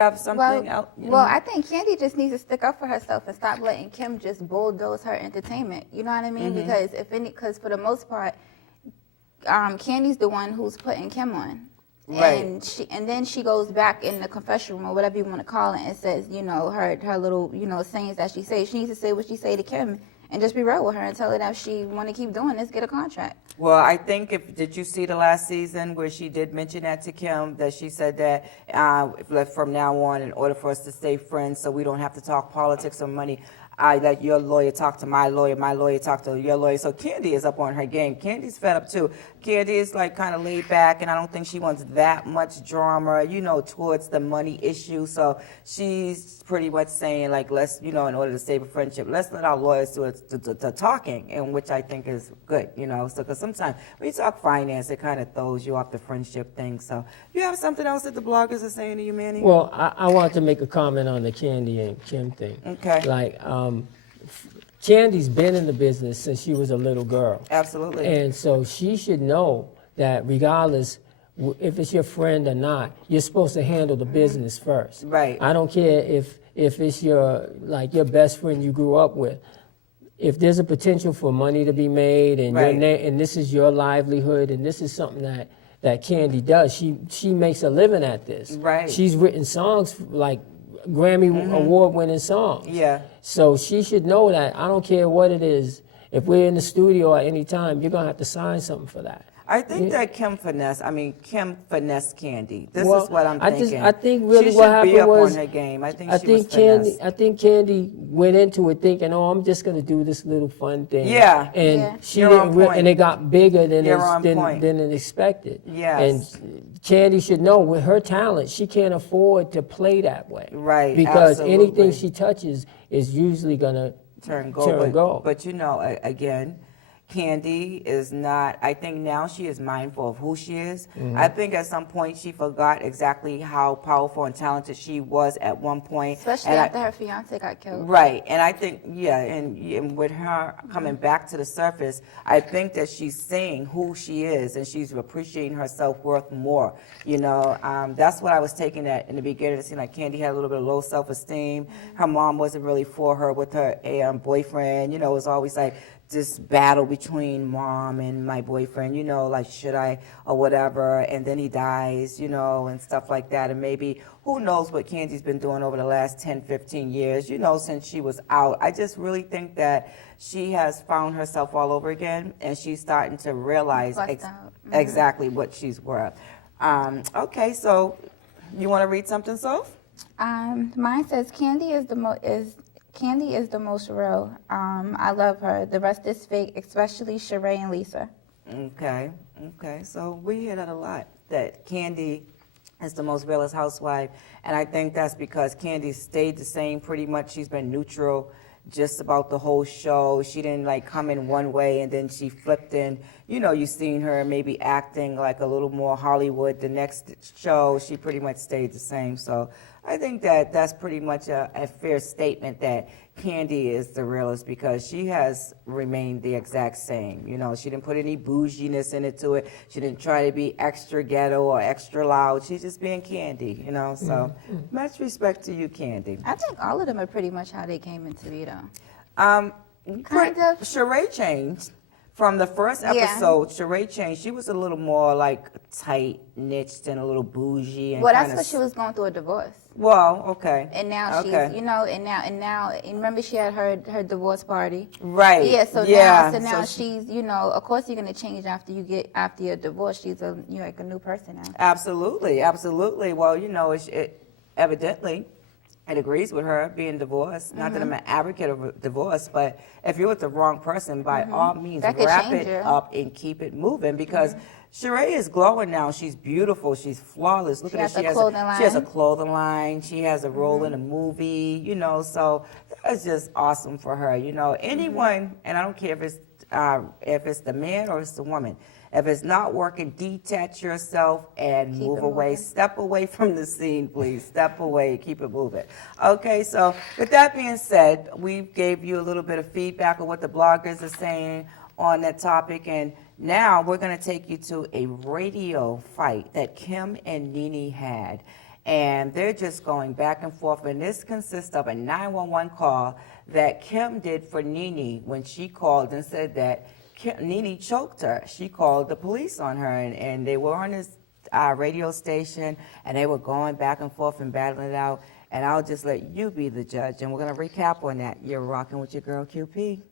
Have something Well, out? well, I think Candy just needs to stick up for herself and stop letting Kim just bulldoze her entertainment. You know what I mean? Because for the most part, Candy's the one who's putting Kim on. Right. And then she goes back in the confession room or whatever you want to call it and says, her little, sayings that she says. She needs to say what she say to Kim and just be real with her and tell her that if she want to keep doing this, get a contract. Well, I think did you see the last season where she did mention that to Kim, that she said that from now on, in order for us to stay friends so we don't have to talk politics or money, I let your lawyer talk to my lawyer talk to your lawyer. So Candy is up on her game. Candy's fed up too. Candy is like kind of laid back, and I don't think she wants that much drama, towards the money issue. So she's pretty much saying like, let's, in order to save a friendship, let's let our lawyers do the talking, and which I think is good, so because sometimes when you talk finance, it kind of throws you off the friendship thing. So you have something else that the bloggers are saying to you, Manny? Well, I want to make a comment on the Candy and Kim thing. Okay. Like, Candy's been in the business since she was a little girl. Absolutely. And so she should know that regardless if it's your friend or not, you're supposed to handle the business first. Right. I don't care if it's your best friend you grew up with. If there's a potential for money to be made and Right. and this is your livelihood and this is something that Candy does, she makes a living at this. Right. She's written songs like Grammy award-winning songs. Yeah. So she should know that I don't care what it is. If we're in the studio at any time, you're gonna have to sign something for that. I think that Kim finessed Candy. This Well, is what I'm thinking. I think really she what should happened be up was on her game. I think Candy went into it thinking, oh, I'm just gonna do this little fun thing. Yeah. And Yeah. she You're didn't, on point. and it got bigger than You're on point. it expected. Yes. And Candy should know with her talent, she can't afford to play that way. Right, Because absolutely. anything she touches is usually gonna turn gold. gold. But again, Candy is not, I think now she is mindful of who she is. I think at some point she forgot exactly how powerful and talented she was at one point. Especially after her fiance got killed. Right, and I think, and with her coming back to the surface, I think that she's seeing who she is and she's appreciating her self-worth more. That's what I was taking at in the beginning. It seemed like Candy had a little bit of low self-esteem. Her mom wasn't really for her with her boyfriend. It was always like this battle between mom and my boyfriend, like should I or whatever, and then he dies, and stuff like that. And maybe who knows what Candy's been doing over the last 10, 15 years, since she was out. I just really think that she has found herself all over again, and she's starting to realize exactly what she's worth. Okay, so you want to read something, Soph? Mine says Candy is the most real. I love her. The rest is fake, especially Sheree and Lisa. Okay. So we hear that a lot, that Candy is the most realest housewife, and I think that's because Candy stayed the same pretty much. She's been neutral just about the whole show. She didn't come in one way and then she flipped in. You've seen her maybe acting like a little more Hollywood. The next show, she pretty much stayed the same. So I think that that's pretty much a fair statement that Candy is the realest, because she has remained the exact same. She didn't put any bouginess into it. She didn't try to be extra ghetto or extra loud. She's just being Candy, So much respect to you, Candy. I think all of them are pretty much how they came into it, though. Kind of. Sheree changed. From the first episode, Sheree changed. She was a little more tight, niched, and a little bougie. And that's because she was going through a divorce. Well, okay. And now she's, and now, remember she had her divorce party. Right. Yeah. So now she's, of course you're gonna change after your divorce. She's like a new person now. Absolutely. Well, it evidently. It agrees with her being divorced. Not that I'm an advocate of divorce, but if you're with the wrong person, by all means, wrap it up and keep it moving, because Sheree is glowing now. She's beautiful. She's flawless. Look at her. She has a clothing line. She has a role in a movie, so that's just awesome for her. Anyone, and I don't care if it's the man or it's the woman, if it's not working, detach yourself and move away. Step away from the scene, please. Step away. Keep it moving. Okay, so with that being said, we gave you a little bit of feedback of what the bloggers are saying on that topic, and now we're going to take you to a radio fight that Kim and Nene had. and they're just going back and forth. And this consists of a 911 call that Kim did for Nene when she called and said that Nene choked her. She called the police on her, and they were on this radio station, and they were going back and forth and battling it out. And I'll just let you be the judge, and we're going to recap on that. You're rocking with your girl QP.